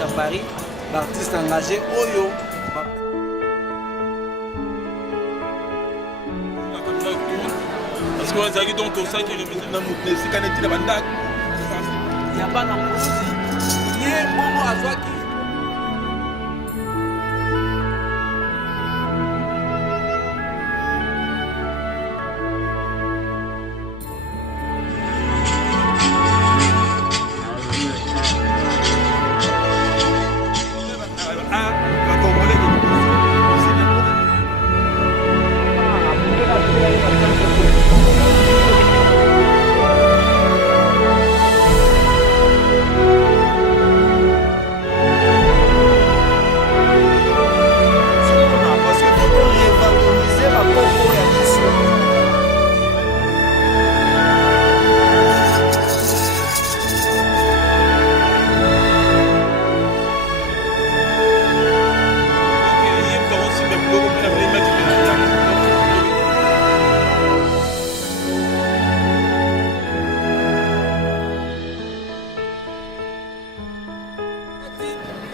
kati ya Paris baartiste engagé oyo parce que bazalaki donc tosaki na esika neti na bandako ya bana mosi ye bongo azwaki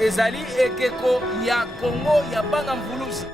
ezali ekeko ya Congo ya bana mvuluzi.